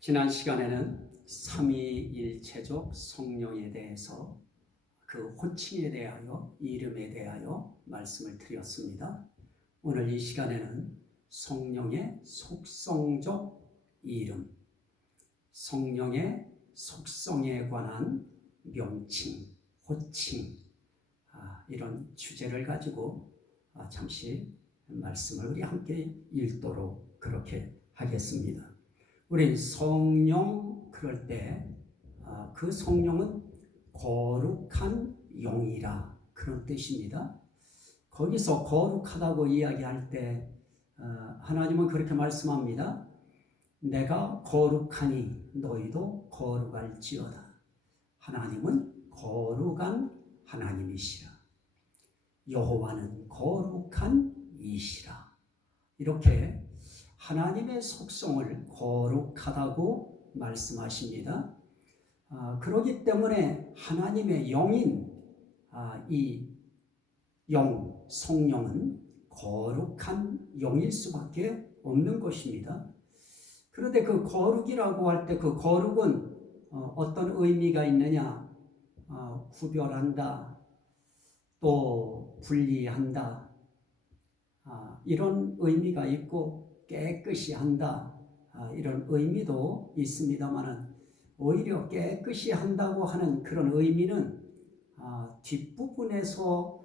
지난 시간에는 삼위일체적 성령에 대해서 그 호칭에 대하여 이름에 대하여 말씀을 드렸습니다. 오늘 이 시간에는 성령의 속성적 이름, 성령의 속성에 관한 명칭, 호칭 이런 주제를 가지고 잠시 말씀을 우리 함께 읽도록 그렇게 하겠습니다. 우리 성령 그럴 때 그 성령은 거룩한 영이라 그런 뜻입니다. 거기서 거룩하다고 이야기할 때 하나님은 그렇게 말씀합니다. 내가 거룩하니 너희도 거룩할지어다. 하나님은 거룩한 하나님이시라. 여호와는 거룩한 이시라. 이렇게 하나님의 속성을 거룩하다고 말씀하십니다. 그렇기 때문에 하나님의 영인 이 영, 성령은 거룩한 영일 수밖에 없는 것입니다. 그런데 그 거룩이라고 할 때 그 거룩은 어떤 의미가 있느냐? 구별한다, 또 분리한다, 이런 의미가 있고 깨끗이 한다, 이런 의미도 있습니다만 오히려 깨끗이 한다고 하는 그런 의미는 뒷부분에서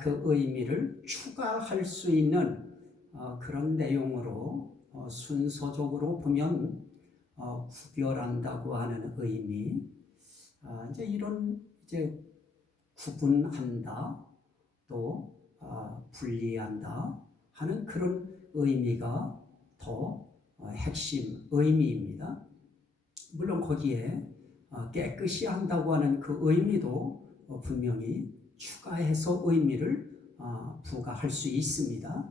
그 의미를 추가할 수 있는 그런 내용으로 순서적으로 보면 구별한다고 하는 의미, 이제 이런 이제 구분한다, 또 분리한다 하는 그런 의미가 더 핵심 의미입니다. 물론 거기에 깨끗이 한다고 하는 그 의미도 분명히 추가해서 의미를 부과할 수 있습니다.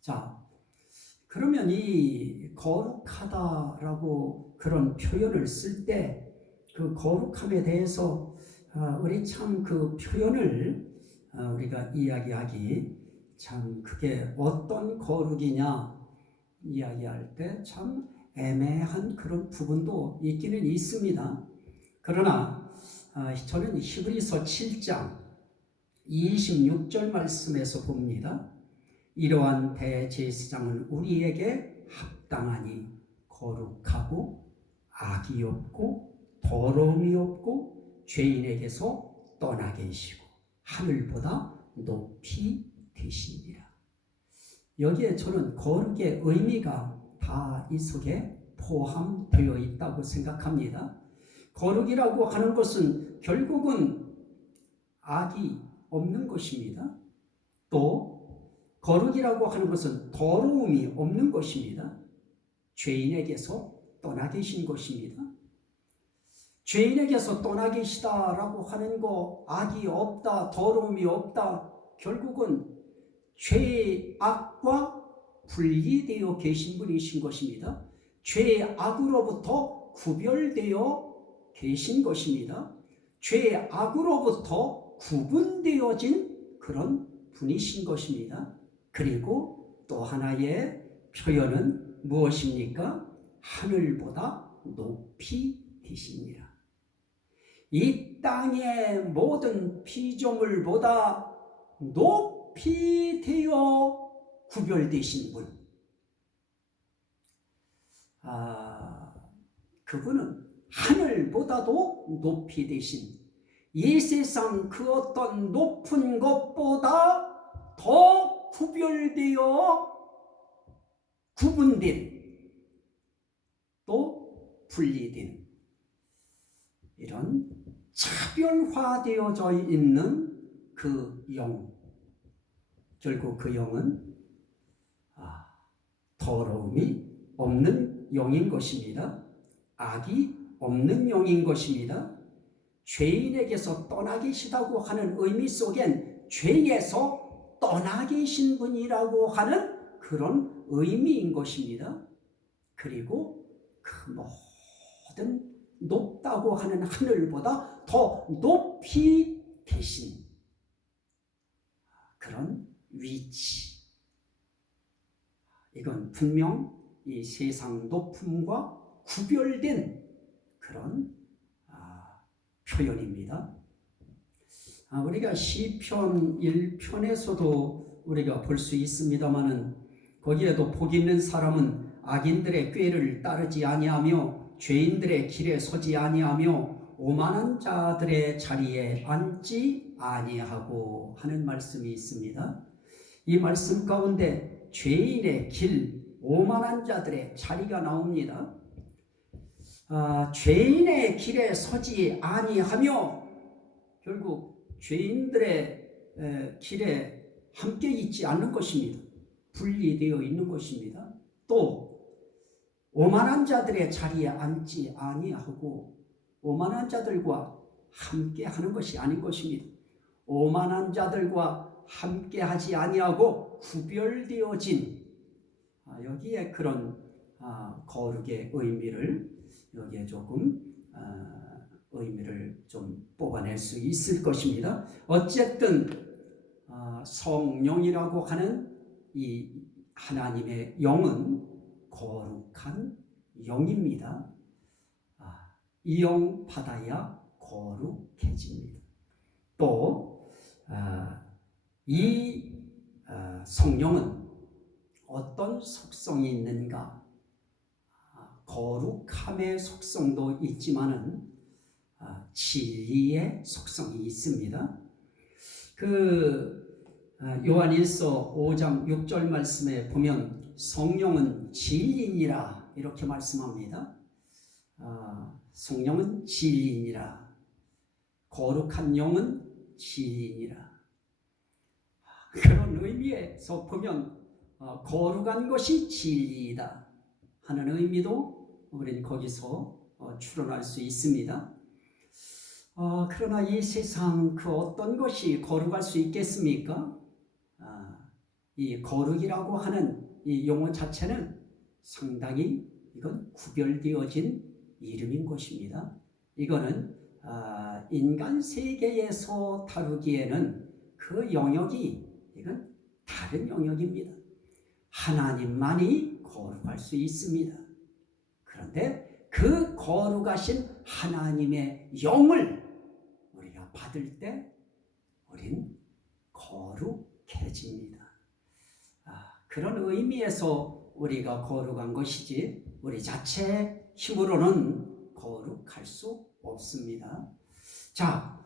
자, 그러면 이 거룩하다라고 그런 표현을 쓸 때 그 거룩함에 대해서 우리 참 그 표현을 우리가 이야기하기 참 그게 어떤 거룩이냐 이야기할 때 참 애매한 그런 부분도 있기는 있습니다. 그러나 저는 히브리서 7장 26절 말씀에서 봅니다. 이러한 대제사장은 우리에게 합당하니 거룩하고 악이 없고 더러움이 없고 죄인에게서 떠나 계시고 하늘보다 높이 되시니라. 여기에 저는 거룩의 의미가 다 이 속에 포함되어 있다고 생각합니다. 거룩이라고 하는 것은 결국은 악이 없는 것입니다. 또 거룩이라고 하는 것은 더러움이 없는 것입니다. 죄인에게서 떠나 계신 것입니다. 죄인에게서 떠나 계시다라고 하는 거, 악이 없다, 더러움이 없다, 결국은 죄의 악과 분리되어 계신 분이신 것입니다. 죄의 악으로부터 구별되어 계신 것입니다. 죄의 악으로부터 구분되어진 그런 분이신 것입니다. 그리고 또 하나의 표현은 무엇입니까? 하늘보다 높이 되십니다. 이 땅의 모든 피조물보다 높이 되어 구별되신 분, 그분은 하늘보다도 높이 되신, 이 세상 그 어떤 높은 것보다 더 구별되어 구분된, 또 분리된 이런 차별화되어져 있는 그 영, 결국 그 영은 더러움이 없는 영인 것입니다. 악이 없는 영인 것입니다. 죄인에게서 떠나 계시다고 하는 의미 속엔 죄에서 떠나 계신 분이라고 하는 그런 의미인 것입니다. 그리고 그 모든 높다고 하는 하늘보다 더 높이 계신 그런 위치, 이건 분명 이 세상 높음과 구별된 그런 표현입니다. 우리가 시편 1편에서도 우리가 볼 수 있습니다마는 거기에도 복 있는 사람은 악인들의 꾀를 따르지 아니하며 죄인들의 길에 서지 아니하며 오만한 자들의 자리에 앉지 아니하고 하는 말씀이 있습니다. 이 말씀 가운데 죄인의 길, 오만한 자들의 자리가 나옵니다. 죄인의 길에 서지 아니하며 결국 죄인들의 길에 함께 있지 않는 것입니다. 분리되어 있는 것입니다. 또 오만한 자들의 자리에 앉지 아니하고 오만한 자들과 함께 하는 것이 아닌 것입니다. 오만한 자들과 함께 하지 아니하고 구별되어진 여기에 그런 거룩의 의미를 여기에 조금 의미를 좀 뽑아낼 수 있을 것입니다. 어쨌든 성령이라고 하는 이 하나님의 영은 거룩한 영입니다. 이 영 받아야 거룩해집니다. 또 이 성령은 어떤 속성이 있는가? 거룩함의 속성도 있지만은 진리의 속성이 있습니다. 요한일서 5장 6절 말씀에 보면 성령은 진리니라 이렇게 말씀합니다. 성령은 진리니라. 거룩한 영은 진리니라. 그런 의미에서 보면 거룩한 것이 진리이다 하는 의미도 우리는 거기서 추론할 수 있습니다. 그러나 이 세상 그 어떤 것이 거룩할 수 있겠습니까? 이 거룩이라고 하는 이 용어 자체는 상당히 이건 구별되어진 이름인 것입니다. 이거는 인간 세계에서 다루기에는 그 영역이 이건 다른 영역입니다. 하나님만이 거룩할 수 있습니다. 그런데 그 거룩하신 하나님의 영을 우리가 받을 때 우린 거룩해집니다. 그런 의미에서 우리가 거룩한 것이지 우리 자체의 힘으로는 거룩할 수 없습니다. 자,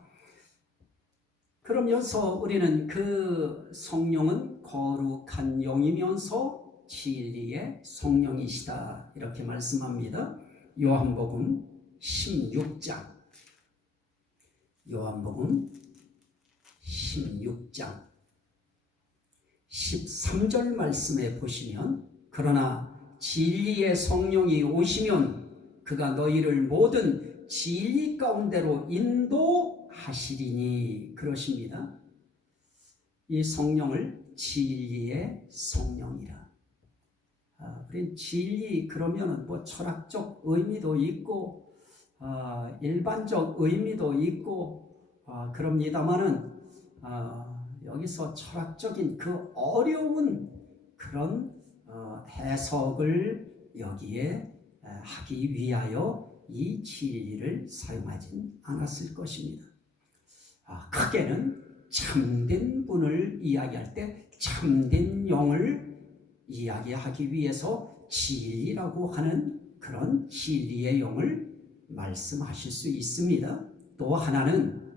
그러면서 우리는 그 성령은 거룩한 영이면서 진리의 성령이시다 이렇게 말씀합니다. 요한복음 16장 13절 말씀에 보시면 그러나 진리의 성령이 오시면 그가 너희를 모든 진리 가운데로 인도하시리니 그러십니다. 이 성령을 진리의 성령이라. 우리 진리 그러면은 뭐 철학적 의미도 있고 일반적 의미도 있고 그럽니다만은 여기서 철학적인 그 어려운 그런 해석을 여기에 하기 위하여 이 진리를 사용하진 않았을 것입니다. 크게는 참된 분을 이야기할 때 참된 영을 이야기하기 위해서 진리라고 하는 그런 진리의 영을 말씀하실 수 있습니다. 또 하나는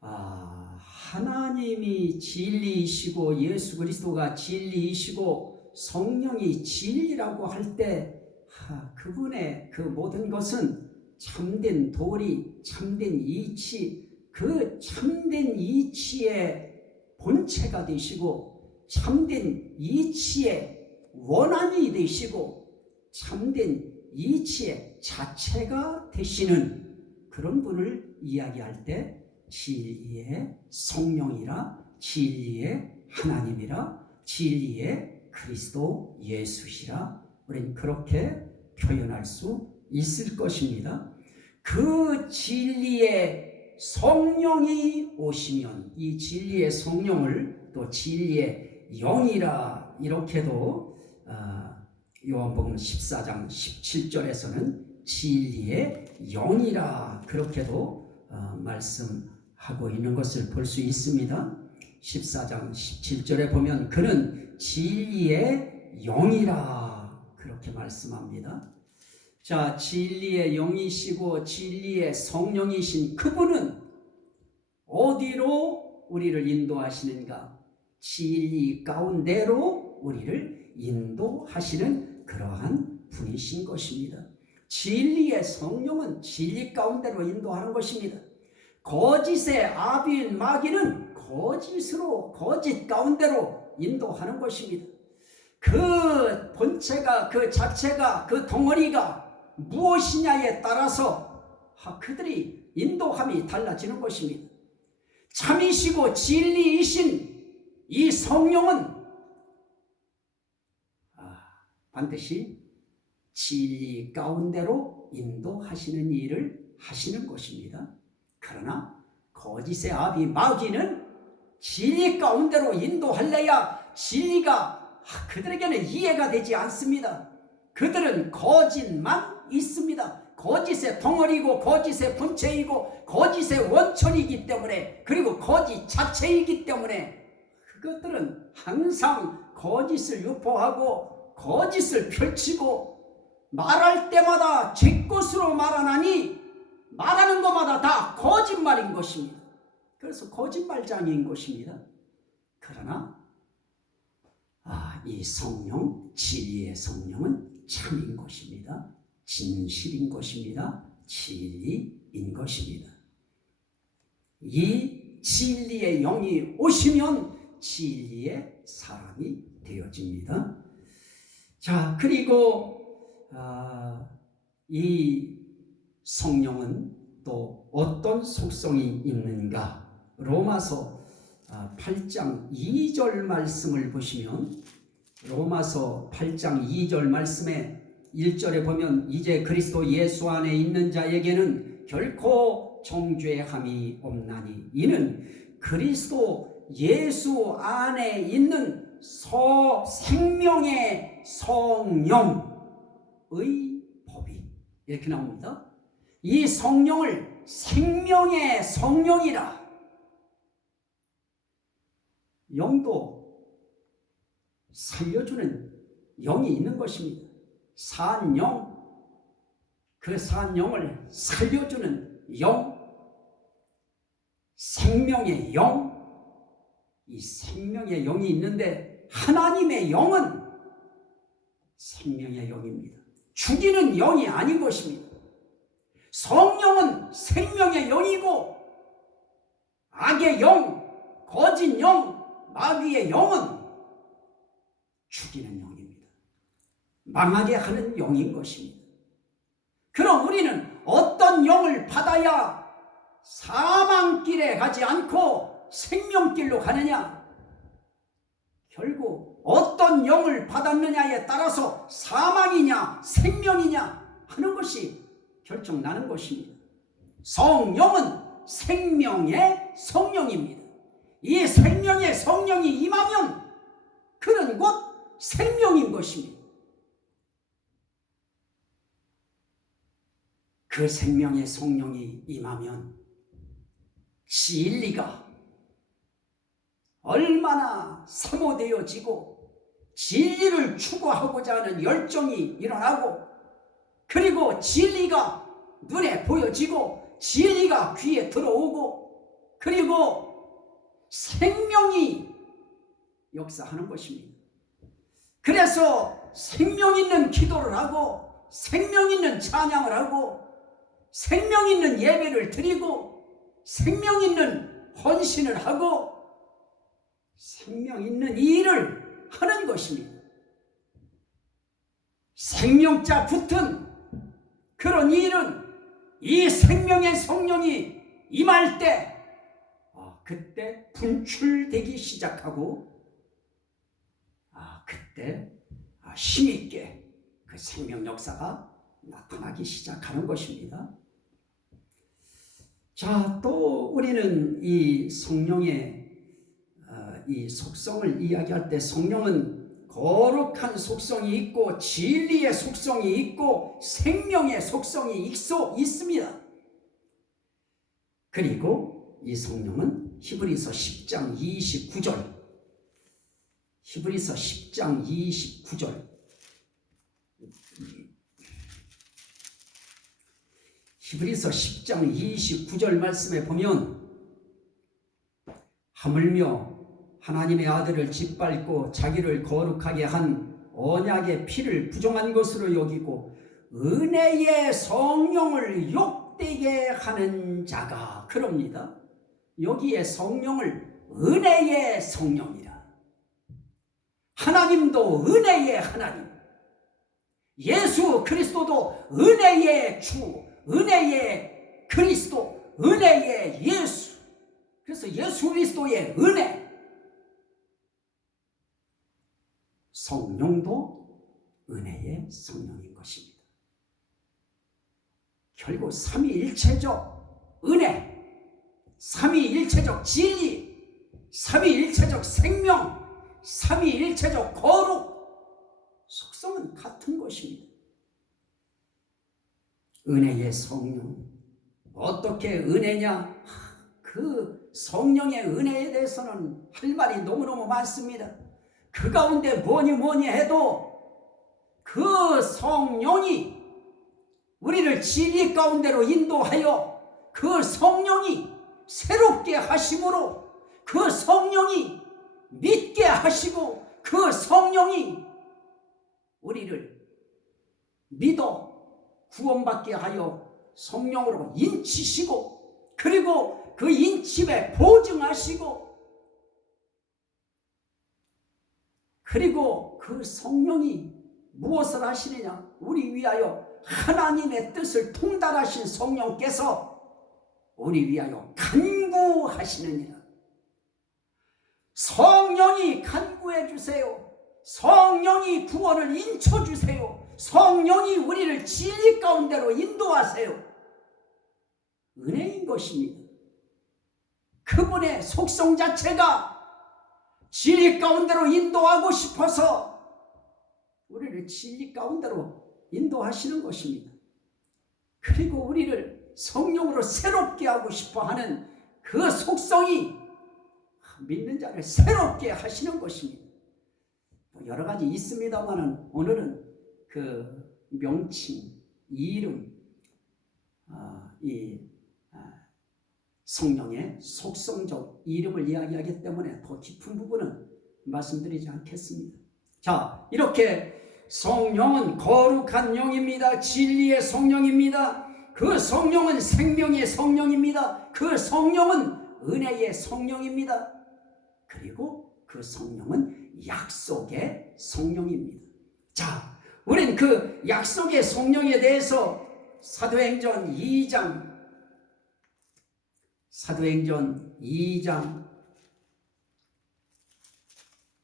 하나님이 진리이시고 예수 그리스도가 진리이시고 성령이 진리라고 할 때 그분의 그 모든 것은 참된 도리, 참된 이치, 그 참된 이치의 본체가 되시고 참된 이치의 원한이 되시고 참된 이치의 자체가 되시는 그런 분을 이야기할 때 진리의 성령이라, 진리의 하나님이라, 진리의 그리스도 예수시라 우리는 그렇게 표현할 수 있을 것입니다. 그 진리의 성령이 오시면 이 진리의 성령을 또 진리의 영이라 이렇게도 요한복음 14장 17절에서는 진리의 영이라 그렇게도 말씀하고 있는 것을 볼 수 있습니다. 14장 17절에 보면 그는 진리의 영이라 그렇게 말씀합니다. 자, 진리의 영이시고 진리의 성령이신 그분은 어디로 우리를 인도하시는가? 진리 가운데로 우리를 인도하시는 그러한 분이신 것입니다. 진리의 성령은 진리 가운데로 인도하는 것입니다. 거짓의 아비인 마귀는 거짓으로 거짓 가운데로 인도하는 것입니다. 그 본체가 그 자체가 그 덩어리가 무엇이냐에 따라서 그들이 인도함이 달라지는 것입니다. 참이시고 진리이신 이 성령은 반드시 진리 가운데로 인도하시는 일을 하시는 것입니다. 그러나 거짓의 아비 마귀는 진리 가운데로 인도할래야 진리가 그들에게는 이해가 되지 않습니다. 그들은 거짓만 있습니다. 거짓의 덩어리고 거짓의 본체이고 거짓의 원천이기 때문에, 그리고 거짓 자체이기 때문에 그것들은 항상 거짓을 유포하고 거짓을 펼치고 말할 때마다 제 것으로 말하나니 말하는 것마다 다 거짓말인 것입니다. 그래서 거짓말장인 것입니다. 그러나 이 성령, 진리의 성령은 참인 것입니다. 진실인 것입니다. 진리인 것입니다. 이 진리의 영이 오시면 진리의 사람이 되어집니다. 자, 그리고 이 성령은 또 어떤 속성이 있는가? 로마서 8장 2절 말씀을 보시면, 로마서 8장 2절 말씀에 1절에 보면 이제 그리스도 예수 안에 있는 자에게는 결코 정죄함이 없나니 이는 그리스도 예수 안에 있는 생명의 성령의 법이, 이렇게 나옵니다. 이 성령을 생명의 성령이라. 영도 살려주는 영이 있는 것입니다. 산 영, 그 산 영을 살려주는 영, 생명의 영, 이 생명의 영이 있는데 하나님의 영은 생명의 영입니다. 죽이는 영이 아닌 것입니다. 성령은 생명의 영이고 악의 영, 거짓 영, 마귀의 영은 죽이는 영입니다. 망하게 하는 영인 것입니다. 그럼 우리는 어떤 영을 받아야 사망길에 가지 않고 생명길로 가느냐? 결국 어떤 영을 받았느냐에 따라서 사망이냐 생명이냐 하는 것이 결정나는 것입니다. 성령은 생명의 성령입니다. 이 생명의 성령이 임하면 그는 곧 생명인 것입니다. 그 생명의 성령이 임하면 진리가 얼마나 사모되어지고 진리를 추구하고자 하는 열정이 일어나고, 그리고 진리가 눈에 보여지고 진리가 귀에 들어오고, 그리고 생명이 역사하는 것입니다. 그래서 생명 있는 기도를 하고 생명 있는 찬양을 하고 생명 있는 예배를 드리고 생명 있는 헌신을 하고 생명 있는 일을 하는 것입니다. 생명자 붙은 그런 일은 이 생명의 성령이 임할 때 그때 분출되기 시작하고 그때 힘있게 그 생명 역사가 나타나기 시작하는 것입니다. 자, 또 우리는 이 성령의 이 속성을 이야기할 때 성령은 거룩한 속성이 있고 진리의 속성이 있고 생명의 속성이 있습니다. 그리고 이 성령은 히브리서 10장 29절 히브리서 10장 29절 히브리서 10장 29절 말씀에 보면 하물며 하나님의 아들을 짓밟고 자기를 거룩하게 한 언약의 피를 부정한 것으로 여기고 은혜의 성령을 욕되게 하는 자가 그럽니다. 여기에 성령을 은혜의 성령이라. 하나님도 은혜의 하나님, 예수 그리스도도 은혜의 주, 은혜의 그리스도, 은혜의 예수. 그래서 예수 그리스도의 은혜, 성령도 은혜의 성령인 것입니다. 결국 삼위일체적 은혜, 삼위일체적 진리, 삼위일체적 생명, 삼위일체적 거룩, 속성은 같은 것입니다. 은혜의 성령, 어떻게 은혜냐? 그 성령의 은혜에 대해서는 할 말이 너무너무 많습니다. 그 가운데 뭐니 해도 그 성령이 우리를 진리 가운데로 인도하여 그 성령이 새롭게 하심으로 그 성령이 믿게 하시고 그 성령이 우리를 믿어 구원받게 하여 성령으로 인치시고 그리고 그 인침에 보증하시고 그리고 그 성령이 무엇을 하시느냐? 우리 위하여 하나님의 뜻을 통달하신 성령께서 우리 위하여 간구하시느니라. 성령이 간구해 주세요. 성령이 구원을 인쳐 주세요. 성령이 우리를 진리 가운데로 인도하세요. 은혜인 것입니다. 그분의 속성 자체가 진리 가운데로 인도하고 싶어서 우리를 진리 가운데로 인도하시는 것입니다. 그리고 우리를 성령으로 새롭게 하고 싶어하는 그 속성이 믿는 자를 새롭게 하시는 것입니다. 여러 가지 있습니다만 오늘은 그 명칭, 이름, 이 성령의 속성적 이름을 이야기하기 때문에 더 깊은 부분은 말씀드리지 않겠습니다. 자, 이렇게 성령은 거룩한 영입니다. 진리의 성령입니다. 그 성령은 생명의 성령입니다. 그 성령은 은혜의 성령입니다. 그리고 그 성령은 약속의 성령입니다. 자, 우린 그 약속의 성령에 대해서 사도행전 2장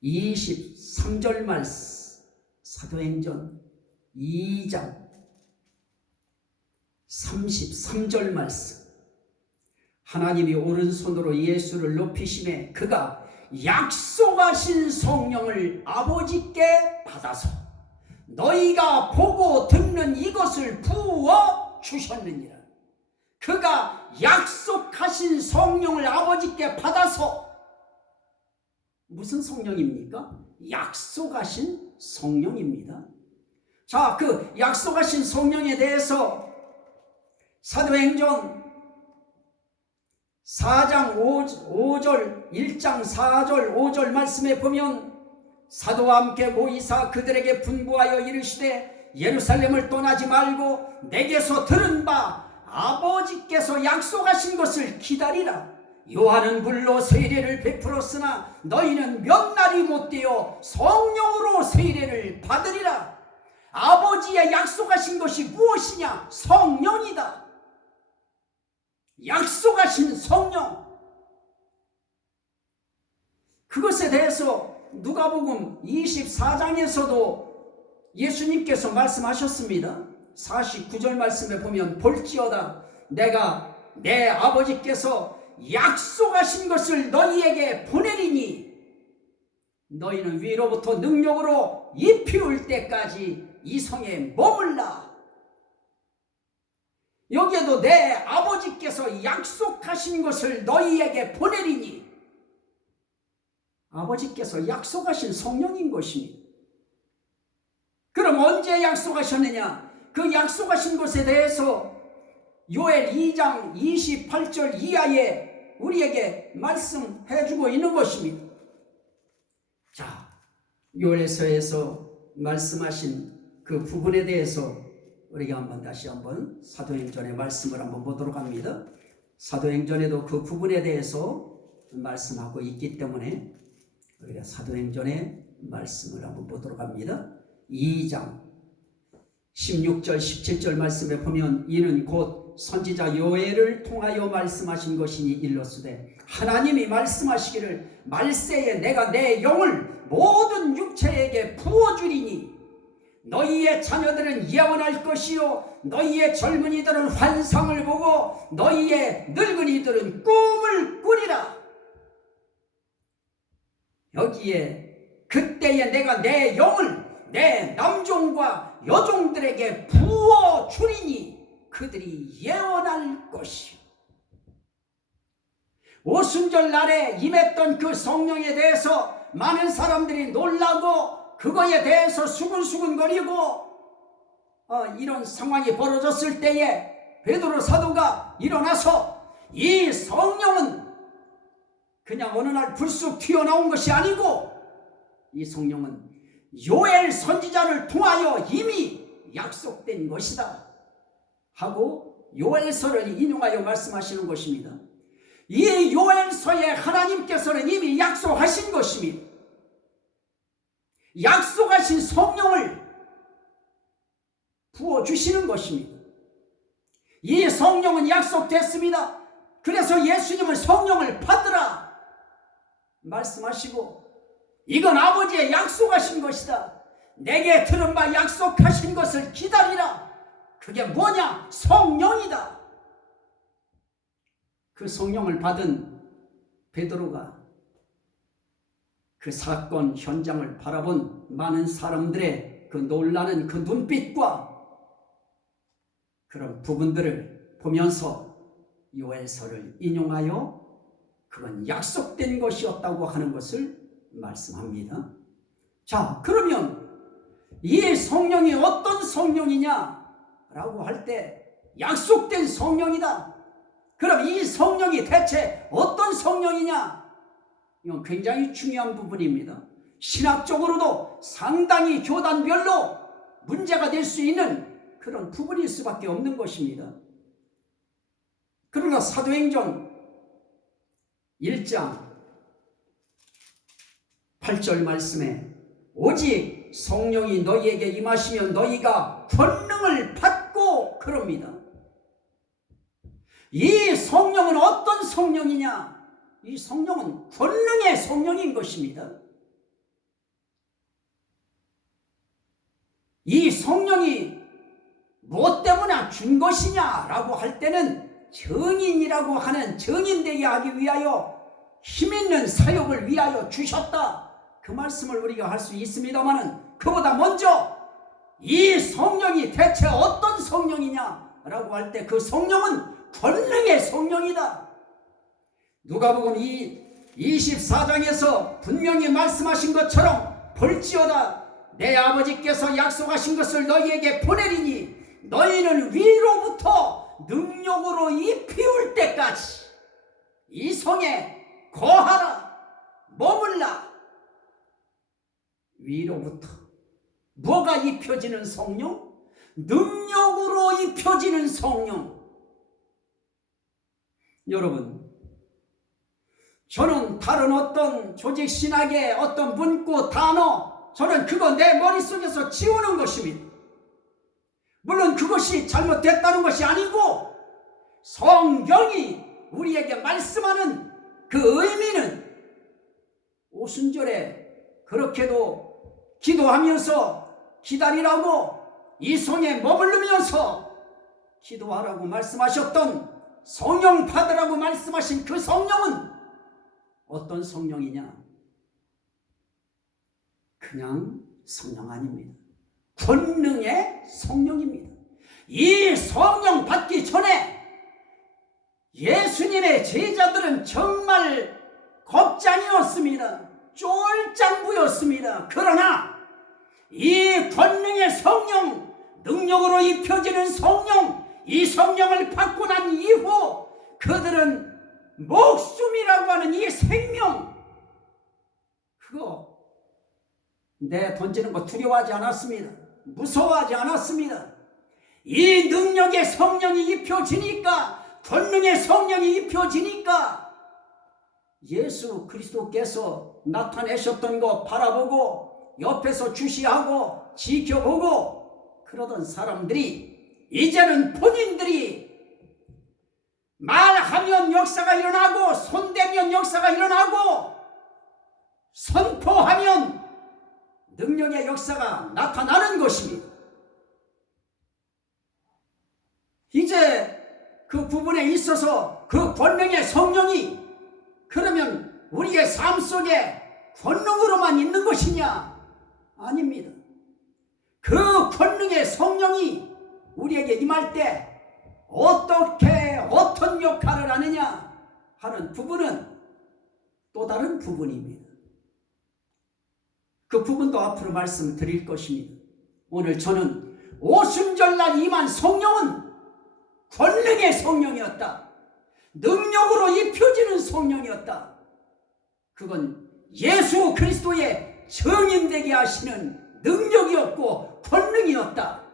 23절 말씀, 사도행전 2장 33절 말씀. 하나님이 오른손으로 예수를 높이심에 그가 약속하신 성령을 아버지께 받아서 너희가 보고 듣는 이것을 부어 주셨느니라. 그가 약속하신 성령을 아버지께 받아서, 무슨 성령입니까? 약속하신 성령입니다. 자, 그 약속하신 성령에 대해서 사도행전 4장 5절 1장 4절 5절 말씀에 보면 사도와 함께 모이사 그들에게 분부하여 이르시되 예루살렘을 떠나지 말고 내게서 들은 바 아버지께서 약속하신 것을 기다리라. 요한은 물로 세례를 베풀었으나 너희는 몇 날이 못되어 성령으로 세례를 받으리라. 아버지의 약속하신 것이 무엇이냐? 성령이다. 약속하신 성령. 그것에 대해서 누가복음 24장에서도 예수님께서 말씀하셨습니다. 49절 말씀에 보면 볼지어다 내가 내 아버지께서 약속하신 것을 너희에게 보내리니 너희는 위로부터 능력으로 입히울 때까지 이 성에 머물라. 여기에도 내 아버지께서 약속하신 것을 너희에게 보내리니, 아버지께서 약속하신 성령인 것입니다. 그럼 언제 약속하셨느냐? 그 약속하신 것에 대해서 요엘 2장 28절 이하에 우리에게 말씀해주고 있는 것입니다. 자, 요엘서에서 말씀하신 그 부분에 대해서 우리가 다시 한번 사도행전의 말씀을 한번 보도록 합니다. 사도행전에도 그 부분에 대해서 말씀하고 있기 때문에 우리가 사도행전의 말씀을 한번 보도록 합니다. 2장 16절 17절 말씀에 보면, 이는 곧 선지자 요엘을 통하여 말씀하신 것이니 일러스되 하나님이 말씀하시기를 말세에 내가 내 영을 모든 육체에게 부어주리니 너희의 자녀들은 예언할 것이요 너희의 젊은이들은 환상을 보고 너희의 늙은이들은 꿈을 꾸리라. 여기에 그때에 내가 내 영을 내 남종과 여종들에게 부어주리니 그들이 예언할 것이요. 오순절 날에 임했던 그 성령에 대해서 많은 사람들이 놀라고 그거에 대해서 수근수근거리고 이런 상황이 벌어졌을 때에 베드로 사도가 일어나서 이 성령은 그냥 어느 날 불쑥 튀어나온 것이 아니고 이 성령은 요엘 선지자를 통하여 이미 약속된 것이다 하고 요엘서를 인용하여 말씀하시는 것입니다. 이 요엘서에 하나님께서는 이미 약속하신 것입니다. 약속하신 성령을 부어주시는 것입니다. 이 성령은 약속됐습니다. 그래서 예수님은 성령을 받으라 말씀하시고, 이건 아버지의 약속하신 것이다. 내게 들은 바 약속하신 것을 기다리라. 그게 뭐냐? 성령이다. 그 성령을 받은 베드로가 그 사건 현장을 바라본 많은 사람들의 그 놀라는 그 눈빛과 그런 부분들을 보면서 요엘서를 인용하여 그건 약속된 것이었다고 하는 것을 말씀합니다. 자, 그러면 이 성령이 어떤 성령이냐라고 할 때 약속된 성령이다. 그럼 이 성령이 대체 어떤 성령이냐? 이건 굉장히 중요한 부분입니다. 신학적으로도 상당히 교단별로 문제가 될 수 있는 그런 부분일 수밖에 없는 것입니다. 그러나 사도행전 1장 8절 말씀에 오직 성령이 너희에게 임하시면 너희가 권능을 받고 그럽니다. 이 성령은 어떤 성령이냐? 이 성령은 권능의 성령인 것입니다. 이 성령이 무엇 때문에 준 것이냐라고 할 때는 증인이라고 하는 증인되게 하기 위하여 힘있는 사역을 위하여 주셨다. 그 말씀을 우리가 할 수 있습니다만은 그보다 먼저 이 성령이 대체 어떤 성령이냐라고 할 때 그 성령은 권능의 성령이다. 누가복음 24장에서 분명히 말씀하신 것처럼 볼지어다 내 아버지께서 약속하신 것을 너희에게 보내리니 너희는 위로부터 능력으로 입히울 때까지 이 성에 거하라 머물라. 위로부터 뭐가 입혀지는 성령? 능력으로 입혀지는 성령. 여러분, 저는 다른 어떤 조직신학의 어떤 문구, 단어, 저는 그거 내 머릿속에서 지우는 것입니다. 물론 그것이 잘못됐다는 것이 아니고 성경이 우리에게 말씀하는 그 의미는 오순절에 그렇게도 기도하면서 기다리라고 이 성에 머무르면서 기도하라고 말씀하셨던 성령 받으라고 말씀하신 그 성령은 어떤 성령이냐? 그냥 성령 아닙니다. 권능의 성령입니다. 이 성령 받기 전에 예수님의 제자들은 정말 겁장이었습니다. 쫄장부였습니다. 그러나 이 권능의 성령, 능력으로 입혀지는 성령, 이 성령을 받고 난 이후 그들은 목숨이라고 하는 이 생명, 그거 내 던지는 거 두려워하지 않았습니다. 무서워하지 않았습니다. 이 능력의 성령이 입혀지니까, 권능의 성령이 입혀지니까 예수 그리스도께서 나타내셨던 거 바라보고 옆에서 주시하고 지켜보고 그러던 사람들이 이제는 본인들이 말하면 역사가 일어나고 손대면 역사가 일어나고 선포하면 능력의 역사가 나타나는 것입니다. 이제 그 부분에 있어서 그 권능의 성령이 그러면 우리의 삶 속에 권능으로만 있는 것이냐? 아닙니다. 그 권능의 성령이 우리에게 임할 때 어떻게 어떤 역할을 하느냐 하는 부분은 또 다른 부분입니다. 그 부분도 앞으로 말씀드릴 것입니다. 오늘 저는 오순절날 임한 성령은 권능의 성령이었다. 능력으로 입혀지는 성령이었다. 그건 예수 그리스도의 증인되게 하시는 능력이었고 권능이었다.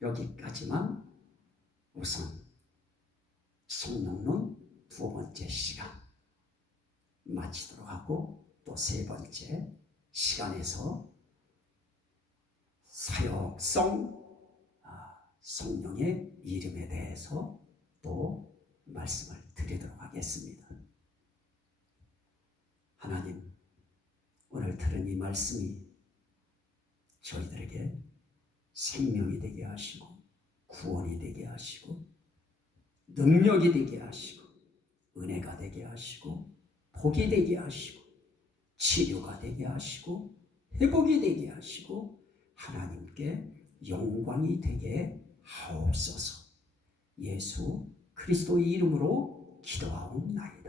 여기까지만 우선 성령론 두 번째 시간 마치도록 하고 또 세 번째 시간에서 사역성 성령의 이름에 대해서 또 말씀을 드리도록 하겠습니다. 하나님, 오늘 들은 이 말씀이 저희들에게 생명이 되게 하시고 구원이 되게 하시고 능력이 되게 하시고 은혜가 되게 하시고 복이 되게 하시고 치료가 되게 하시고 회복이 되게 하시고 하나님께 영광이 되게 하옵소서. 예수 그리스도의 이름으로 기도하옵나이다.